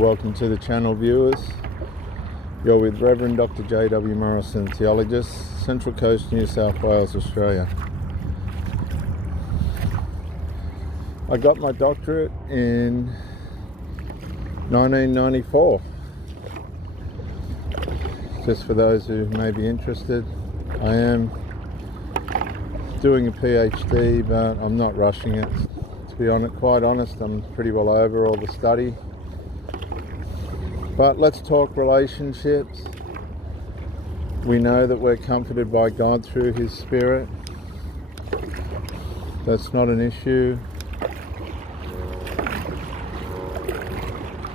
Welcome to the channel, viewers. You're with Reverend Dr. J.W. Morrison, theologist, Central Coast, New South Wales, Australia. I got my doctorate in 1994. Just for those who may be interested, I am doing a PhD, but I'm not rushing it. To be quite honest, I'm pretty well over all the study. But let's talk relationships. We know that we're comforted by God through His Spirit. That's not an issue.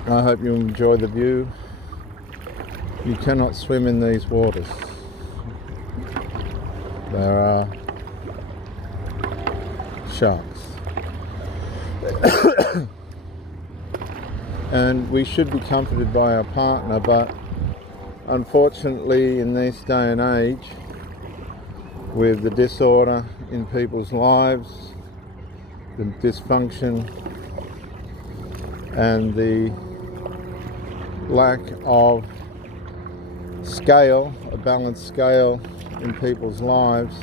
I hope you enjoy the view. You cannot swim in these waters. There are sharks. And we should be comforted by our partner, but unfortunately in this day and age, with the disorder in people's lives, the dysfunction and the lack of scale, a balanced scale in people's lives,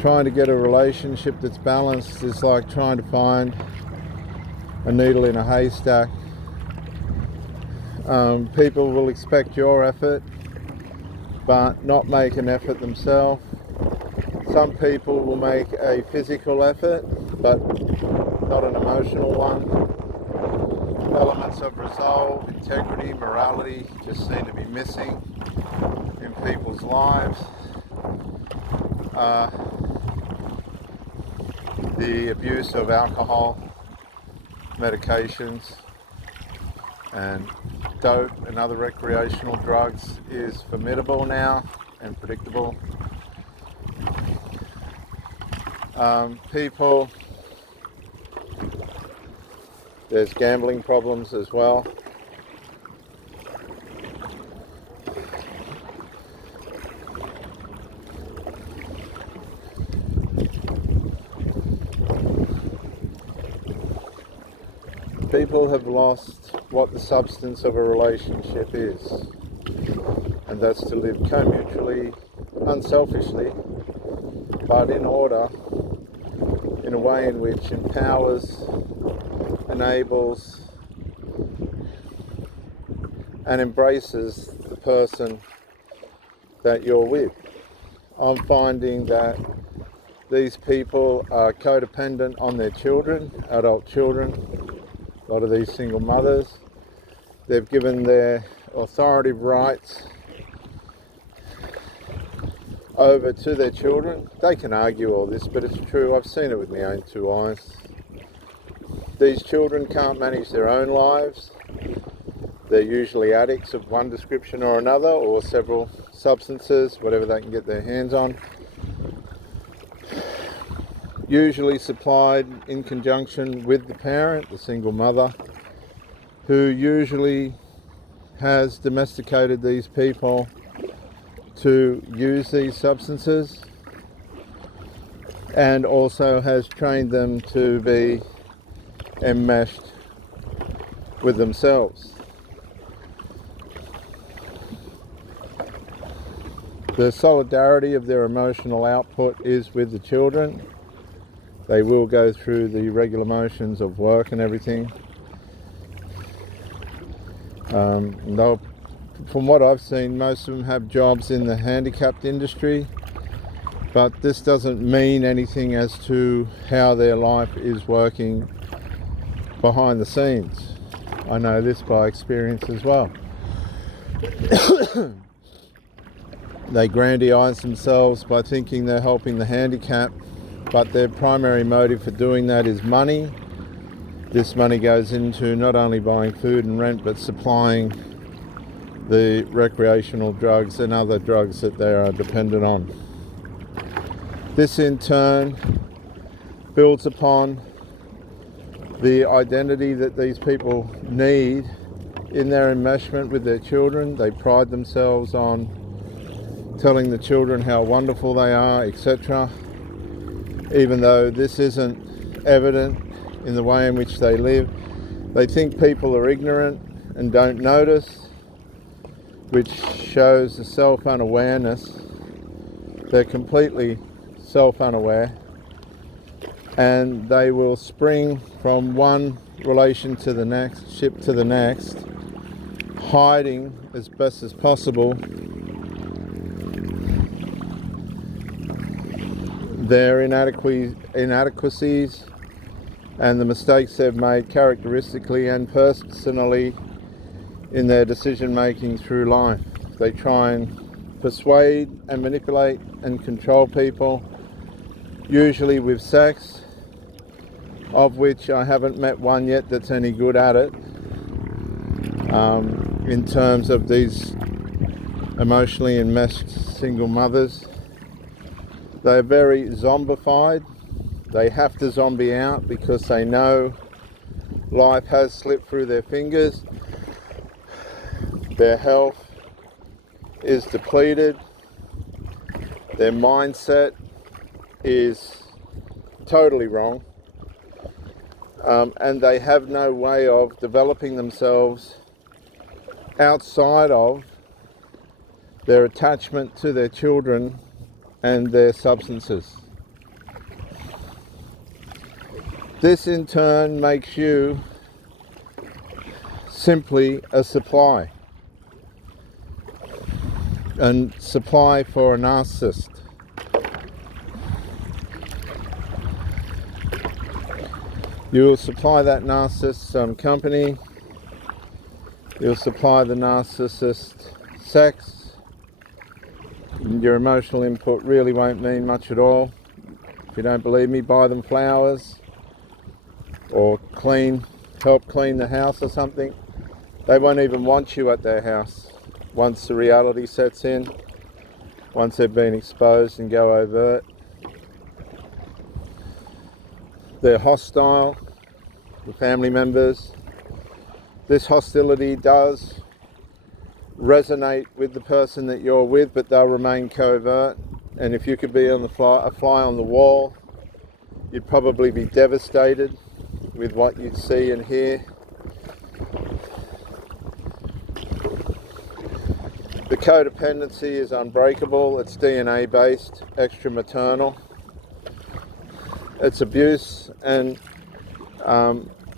trying to get a relationship that's balanced is like trying to find a needle in a haystack. People will expect your effort but not make an effort themselves. Some people will make a physical effort but not an emotional one. Elements of resolve, integrity, morality just seem to be missing in people's lives. The abuse of alcohol, medications and dope and other recreational drugs is formidable now and predictable. There's gambling problems as well. People have lost what the substance of a relationship is, and that's to live co-mutually, unselfishly, but in order, in a way in which empowers, enables, and embraces the person that you're with. I'm finding that these people are codependent on their children, adult children. A lot of these single mothers, they've given their authoritative rights over to their children. They can argue all this, but it's true. I've seen it with my own two eyes. These children can't manage their own lives. They're usually addicts of one description or another, or several substances, whatever they can get their hands on. Usually supplied in conjunction with the parent, the single mother, who usually has domesticated these people to use these substances and also has trained them to be enmeshed with themselves. The solidarity of their emotional output is with the children. They will go through the regular motions of work and everything. From what I've seen, most of them have jobs in the handicapped industry, but this doesn't mean anything as to how their life is working behind the scenes. I know this by experience as well. They grandiose themselves by thinking they're helping the handicapped, but their primary motive for doing that is money. This money goes into not only buying food and rent, but supplying the recreational drugs and other drugs that they are dependent on. This in turn builds upon the identity that these people need in their enmeshment with their children. They pride themselves on telling the children how wonderful they are, etc. Even though this isn't evident in the way in which they live. They think people are ignorant and don't notice, which shows a self-unawareness. They're completely self-unaware, and they will spring from one relation to the next, ship to the next, hiding as best as possible their inadequacies and the mistakes they've made characteristically and personally in their decision making through life. They try and persuade and manipulate and control people, usually with sex, of which I haven't met one yet that's any good at it. In terms of these emotionally enmeshed single mothers, they're very zombified. They have to zombie out because they know life has slipped through their fingers. Their health is depleted. Their mindset is totally wrong. And they have no way of developing themselves outside of their attachment to their children and their substances. This in turn makes you simply a supply. And supply for a narcissist. You will supply that narcissist some company. You'll supply the narcissist sex. Your emotional input really won't mean much at all. If you don't believe me, buy them flowers or help clean the house or something. They won't even want you at their house once the reality sets in, once they've been exposed and go overt. They're hostile, the family members. This hostility does resonate with the person that you're with, but they'll remain covert. And if you could be a fly on the wall, you'd probably be devastated with what you'd see and hear. The codependency is unbreakable. It's DNA based, extra maternal. It's abuse, and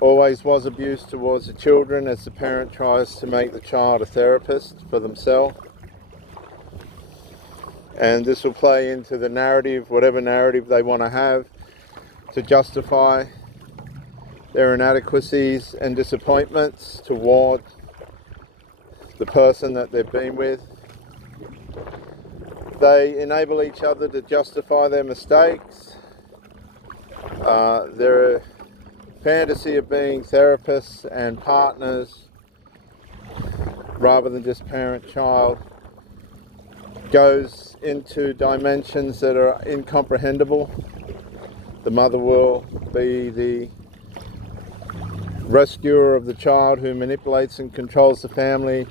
always was abuse towards the children as the parent tries to make the child a therapist for themselves. And this will play into the narrative, whatever narrative they want to have, to justify their inadequacies and disappointments toward the person that they've been with. They enable each other to justify their mistakes. Their fantasy of being therapists and partners rather than just parent-child goes into dimensions that are incomprehensible. The mother will be the rescuer of the child who manipulates and controls the family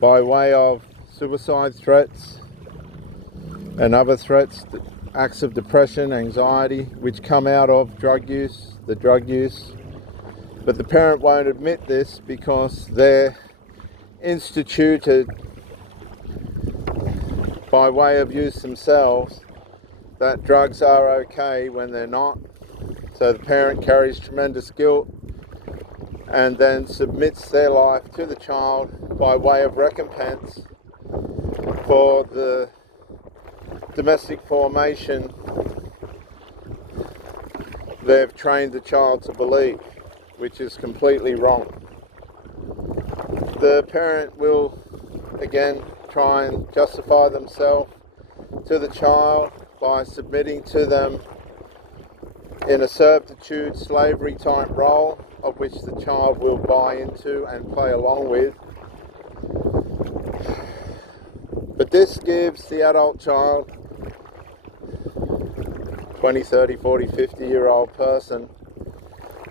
by way of suicide threats and other threats, acts of depression, anxiety, which come out of the drug use. But the parent won't admit this because they're instituted by way of use themselves that drugs are okay when they're not. So the parent carries tremendous guilt and then submits their life to the child by way of recompense for the domestic formation they've trained the child to believe, which is completely wrong. The parent will again try and justify themselves to the child by submitting to them in a servitude, slavery type role, of which the child will buy into and play along with. But this gives the adult child, 20, 30, 40, 50-year-old person,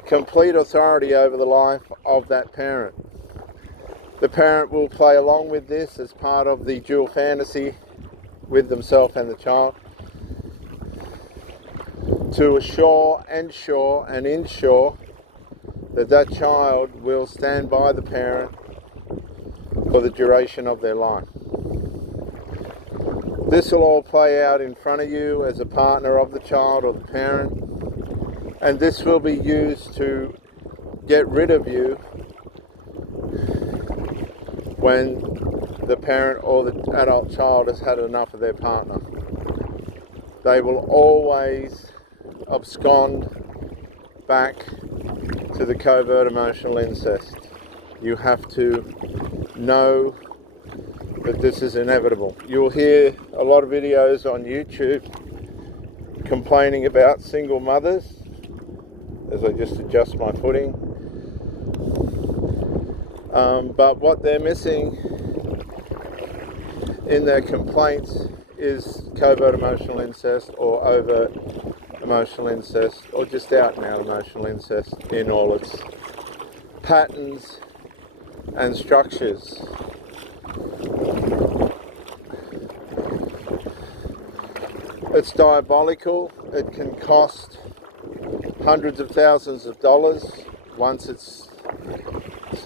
complete authority over the life of that parent. The parent will play along with this as part of the dual fantasy with themselves and the child to assure, ensure and ensure that child will stand by the parent for the duration of their life. This will all play out in front of you as a partner of the child or the parent, and this will be used to get rid of you when the parent or the adult child has had enough of their partner. They will always abscond back to the covert emotional incest. You have to know that this is inevitable. You'll hear a lot of videos on YouTube complaining about single mothers, as I just adjust my footing. But what they're missing in their complaints is covert emotional incest or overt emotional incest, or just out and out emotional incest in all its patterns and structures. It's diabolical. It can cost hundreds of thousands of dollars once it's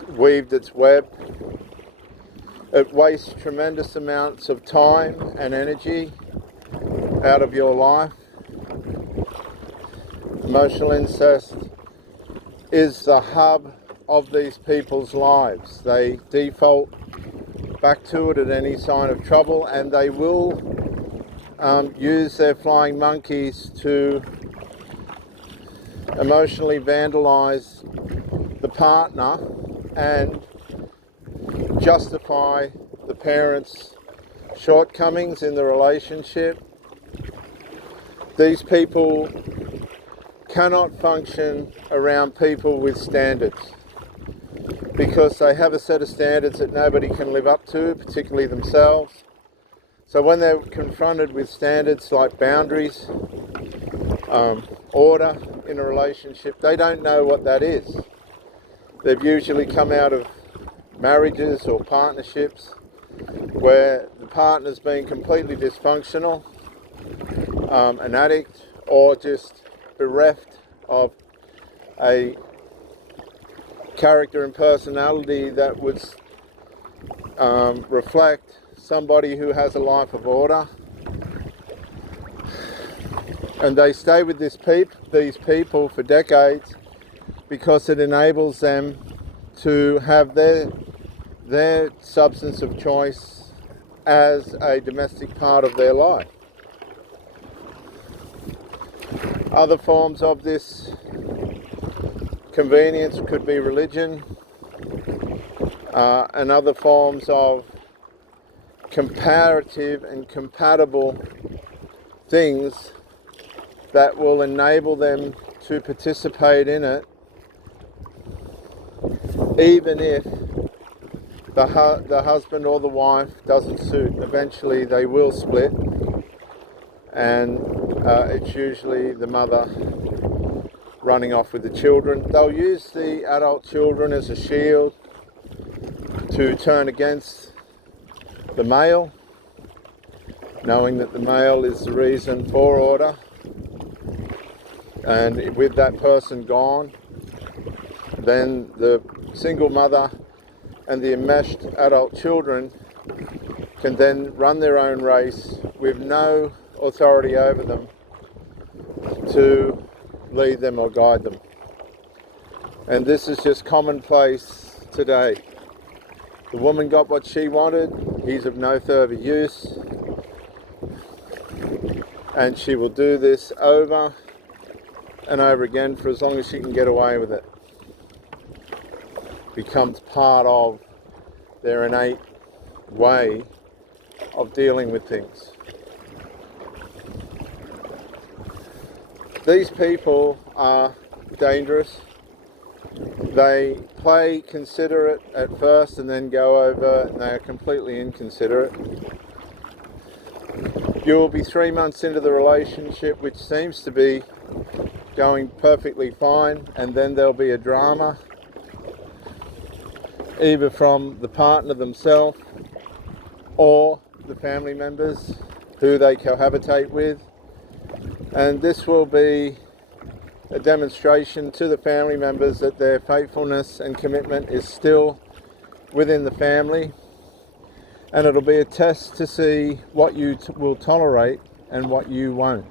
weaved its web. It wastes tremendous amounts of time and energy out of your life. Emotional incest is the hub of these people's lives. They default back to it at any sign of trouble, and they will use their flying monkeys to emotionally vandalize the partner and justify the parents' shortcomings in the relationship. These people cannot function around people with standards because they have a set of standards that nobody can live up to, particularly themselves. So when they're confronted with standards like boundaries, order in a relationship, they don't know what that is. They've usually come out of marriages or partnerships where the partner's been completely dysfunctional, an addict, or just bereft of a character and personality that would reflect somebody who has a life of order. And they stay with these people for decades because it enables them to have their substance of choice as a domestic part of their life. Other forms of this convenience could be religion, and other forms of comparative and compatible things that will enable them to participate in it, even if the husband or the wife doesn't suit. Eventually they will split, and it's usually the mother running off with the children. They'll use the adult children as a shield to turn against the male, knowing that the male is the reason for order. And with that person gone, then the single mother and the enmeshed adult children can then run their own race with no authority over them to lead them or guide them. And this is just commonplace today. The woman got what she wanted, he's of no further use, and she will do this over and over again for as long as she can get away with it. Becomes part of their innate way of dealing with things. These people are dangerous. They play considerate at first and then go over, and they are completely inconsiderate. You will be 3 months into the relationship, which seems to be going perfectly fine, and then there'll be a drama, either from the partner themselves or the family members who they cohabitate with. And this will be a demonstration to the family members that their faithfulness and commitment is still within the family, and it'll be a test to see what you will tolerate and what you won't.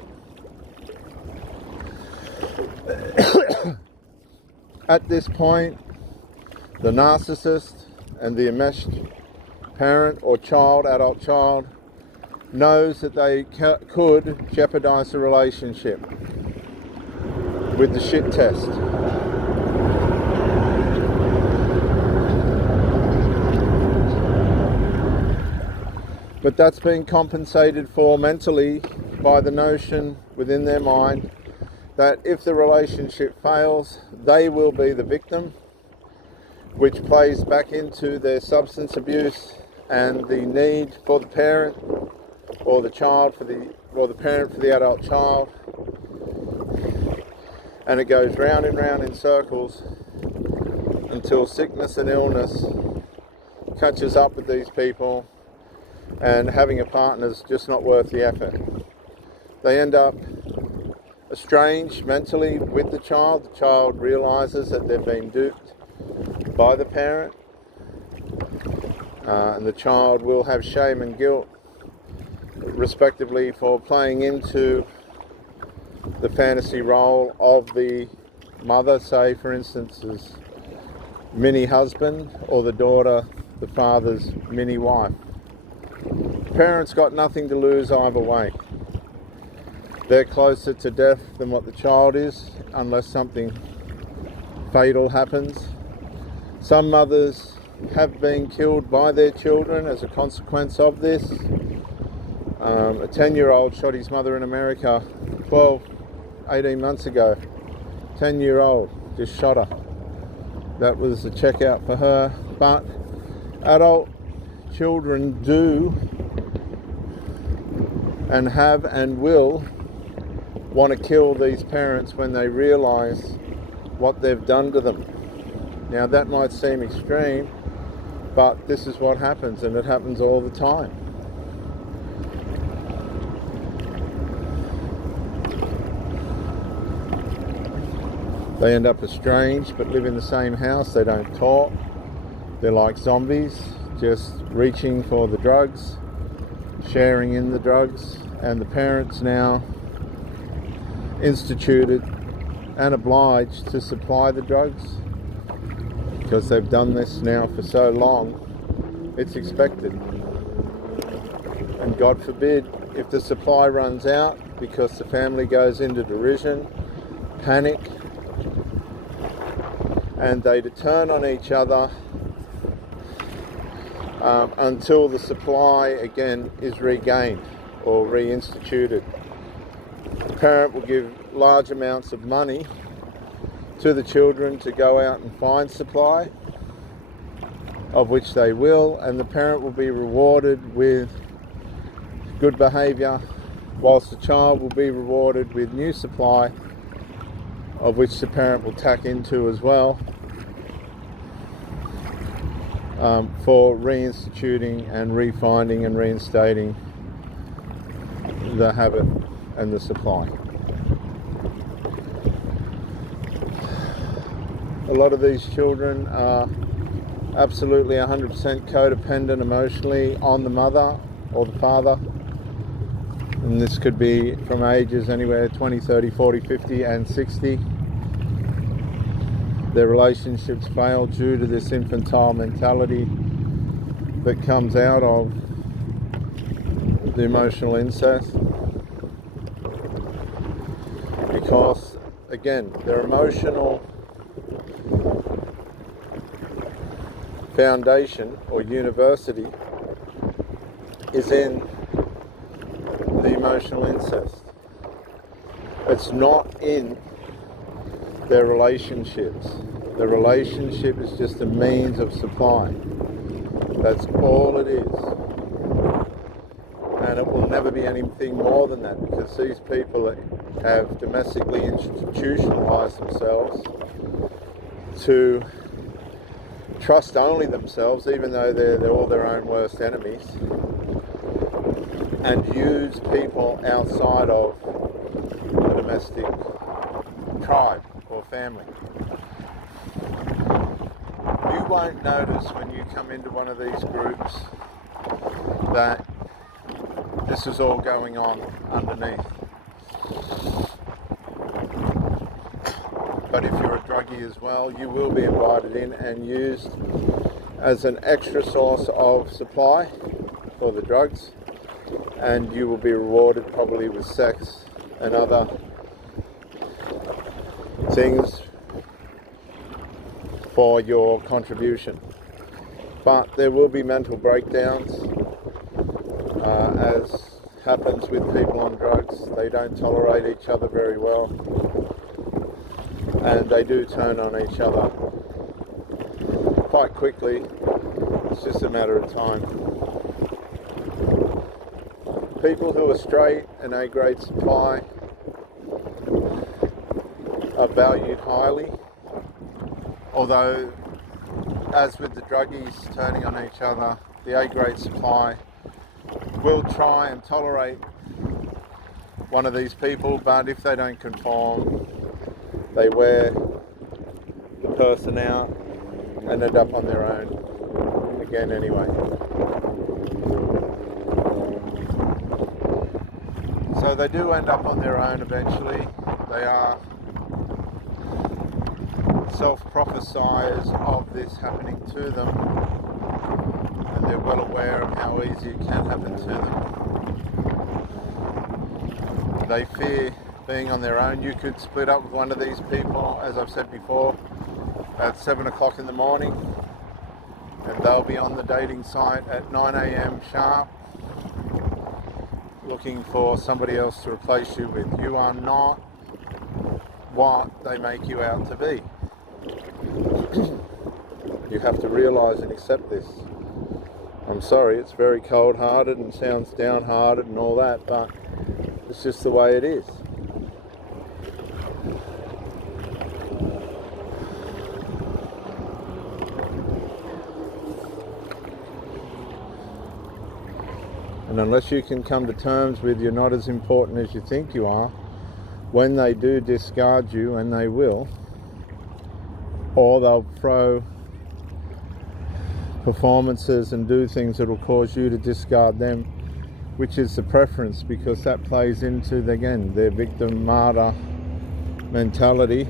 At this point, the narcissist and the enmeshed parent or child, adult child, knows that they could jeopardize the relationship with the shit test. But that's being compensated for mentally by the notion within their mind that if the relationship fails, they will be the victim, which plays back into their substance abuse and the need for the parent or the child or the parent for the adult child. And it goes round and round in circles until sickness and illness catches up with these people, and having a partner is just not worth the effort. They end up estranged mentally with the child. The child realizes that they've been duped by the parent, and the child will have shame and guilt respectively for playing into the fantasy role of the mother, say for instance as mini husband, or the daughter, the father's mini wife. The parent's got nothing to lose either way. They're closer to death than what the child is, unless something fatal happens. Some mothers have been killed by their children as a consequence of this. A 10-year-old shot his mother in America 18 months ago. 10-year-old just shot her. That was a checkout for her. But adult children do and have and will want to kill these parents when they realize what they've done to them. Now that might seem extreme, but this is what happens, and it happens all the time. They end up estranged but live in the same house. They don't talk. They're like zombies, just reaching for the drugs, sharing in the drugs, and the parents now instituted and obliged to supply the drugs because they've done this now for so long. It's expected. And God forbid if the supply runs out because the family goes into derision, panic, and they turn on each other until the supply again is regained or reinstituted. The parent will give large amounts of money to the children to go out and find supply, of which they will, and the parent will be rewarded with good behaviour, whilst the child will be rewarded with new supply, of which the parent will tack into as well, for reinstituting and refinding and reinstating the habit and the supply. A lot of these children are absolutely 100% codependent emotionally on the mother or the father, and this could be from ages anywhere 20, 30, 40, 50 and 60. Their relationships fail due to this infantile mentality that comes out of the emotional incest, because again their emotional foundation or university is in the emotional incest. It's not in their relationships. The relationship is just a means of supply. That's all it is. And it will never be anything more than that, because these people have domestically institutionalized themselves to trust only themselves, even though they're all their own worst enemies, and use people outside of the domestic tribe or family. You won't notice when you come into one of these groups that this is all going on underneath. But if you're a druggie as well, you will be invited in and used as an extra source of supply for the drugs, and you will be rewarded probably with sex and other things for your contribution. But there will be mental breakdowns, as happens with people on drugs. They don't tolerate each other very well, and they do turn on each other quite quickly. It's just a matter of time. People who are straight and A-grade supply are valued highly, although as with the druggies turning on each other, the A-grade supply will try and tolerate one of these people, but if they don't conform, they wear the person out and end up on their own again anyway. So they do end up on their own eventually. They are self-prophesiers of this happening to them, and they're well aware of how easy it can happen to them. They fear being on their own. You could split up with one of these people, as I've said before, at 7 o'clock in the morning, and they'll be on the dating site at 9 a.m. sharp looking for somebody else to replace you with. You are not what they make you out to be. You have to realize and accept this. I'm sorry, it's very cold-hearted and sounds downhearted and all that, but it's just the way it is. And unless you can come to terms with you're not as important as you think you are, when they do discard you, and they will, or they'll throw performances and do things that will cause you to discard them, which is the preference, because that plays into, again, their victim martyr mentality.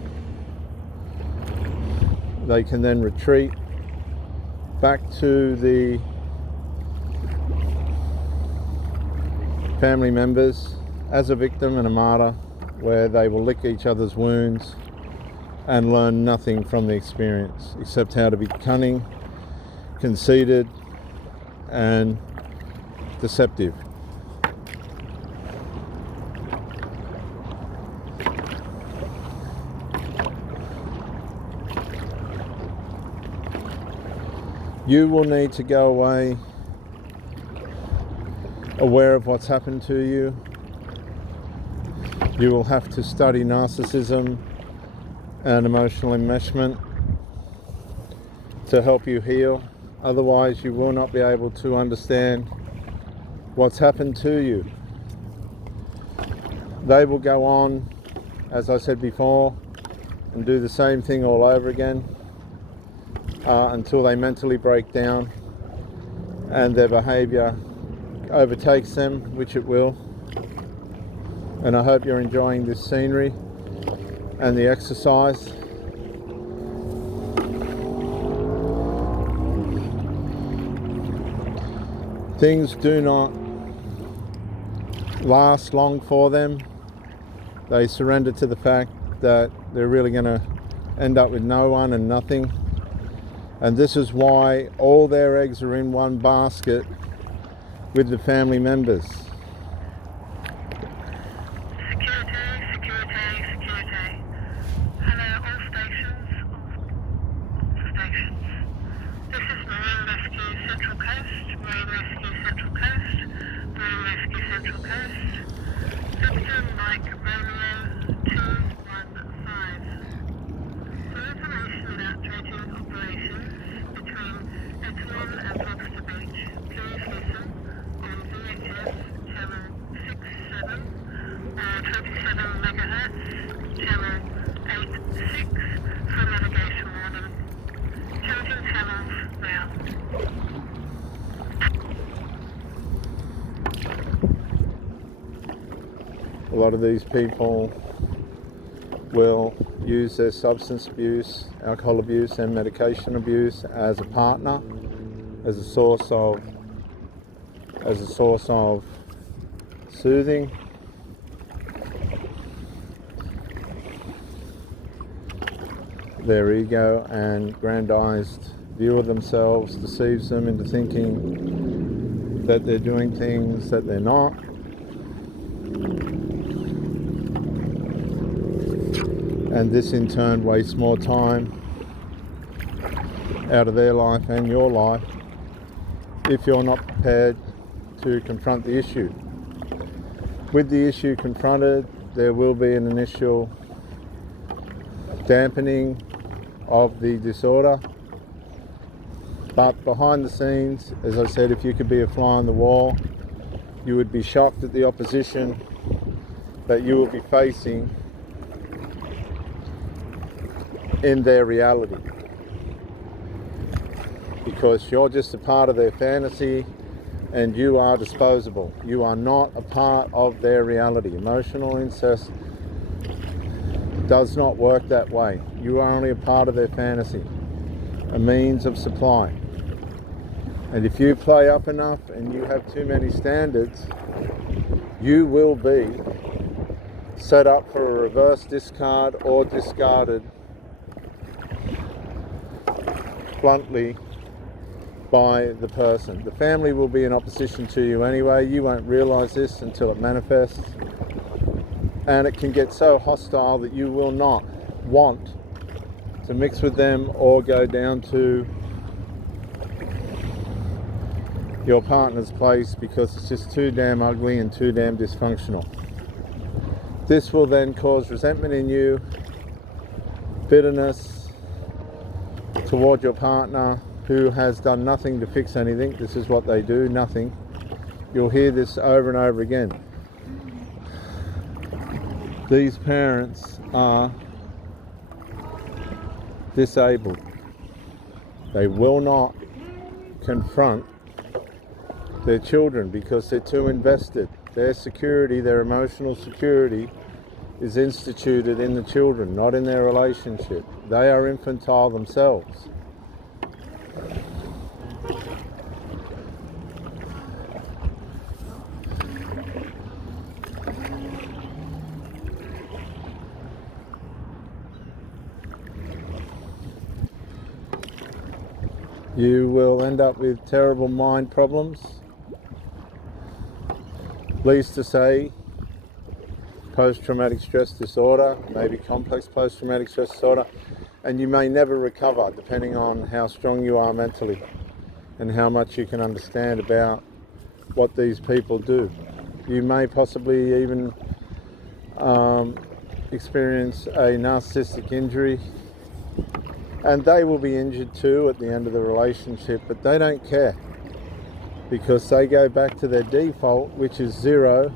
They can then retreat back to the family members as a victim and a martyr, where they will lick each other's wounds and learn nothing from the experience except how to be cunning, conceited, and deceptive. You will need to go away aware of what's happened to you. You will have to study narcissism and emotional enmeshment to help you heal. Otherwise, you will not be able to understand what's happened to you. They will go on, as I said before, and do the same thing all over again until they mentally break down and their behavior overtakes them, which it will. And I hope you're enjoying this scenery and the exercise. Things do not last long for them. They surrender to the fact that they're really going to end up with no one and nothing. And this is why all their eggs are in one basket with the family members. A lot of these people will use their substance abuse, alcohol abuse and medication abuse as a partner, as a source of soothing. Their ego and grandized view of themselves deceives them into thinking that they're doing things that they're not. And this in turn wastes more time out of their life and your life if you're not prepared to confront the issue. With the issue confronted, there will be an initial dampening of the disorder, but behind the scenes, as I said, if you could be a fly on the wall, you would be shocked at the opposition that you will be facing in their reality, because you're just a part of their fantasy and you are disposable. You are not a part of their reality. Emotional incest does not work that way. You are only a part of their fantasy, a means of supply. And if you play up enough and you have too many standards, you will be set up for a reverse discard or discarded bluntly by the person. The family will be in opposition to you anyway. You won't realize this until it manifests. And it can get so hostile that you will not want to mix with them or go down to your partner's place because it's just too damn ugly and too damn dysfunctional. This will then cause resentment in you, bitterness toward your partner who has done nothing to fix anything. This is what they do, nothing. You'll hear this over and over again. These parents are disabled. They will not confront their children because they're too invested. Their security, their emotional security, is instituted in the children, not in their relationship. They are infantile themselves. You will end up with terrible mind problems. Least to say, post-traumatic stress disorder, maybe complex post-traumatic stress disorder, and you may never recover depending on how strong you are mentally and how much you can understand about what these people do. You may possibly even experience a narcissistic injury, and they will be injured too at the end of the relationship, but they don't care because they go back to their default, which is zero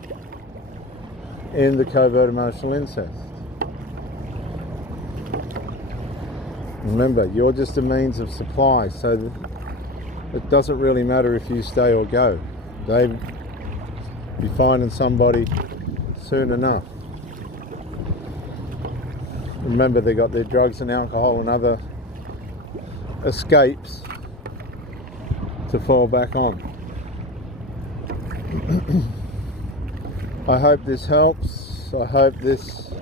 in the covert emotional incest. Remember, you're just a means of supply, so it doesn't really matter if you stay or go. They'll be finding somebody soon enough. Remember, they got their drugs and alcohol and other escapes to fall back on. I hope this helps. I hope this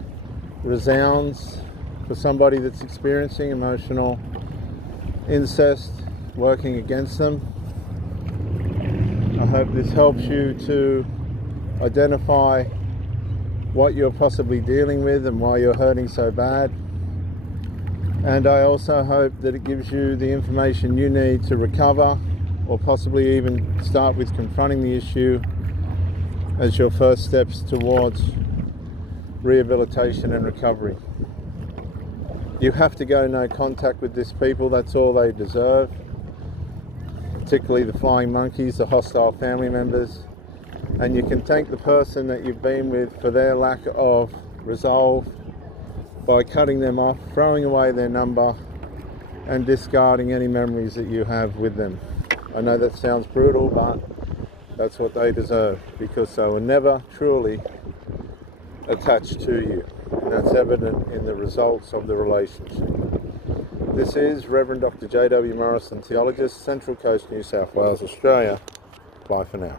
resounds for somebody that's experiencing emotional incest working against them. I hope this helps you to identify what you're possibly dealing with and why you're hurting so bad. And I also hope that it gives you the information you need to recover, or possibly even start with confronting the issue as your first steps towards rehabilitation and recovery. You have to go no contact with these people. That's all they deserve, particularly the flying monkeys, the hostile family members. And you can thank the person that you've been with for their lack of resolve by cutting them off, throwing away their number, and discarding any memories that you have with them. I know that sounds brutal, but that's what they deserve, because they were never truly attached to you, and that's evident in the results of the relationship. This is Reverend Dr. J.W. Morrison, theologist, Central Coast, New South Wales, Australia. Bye for now.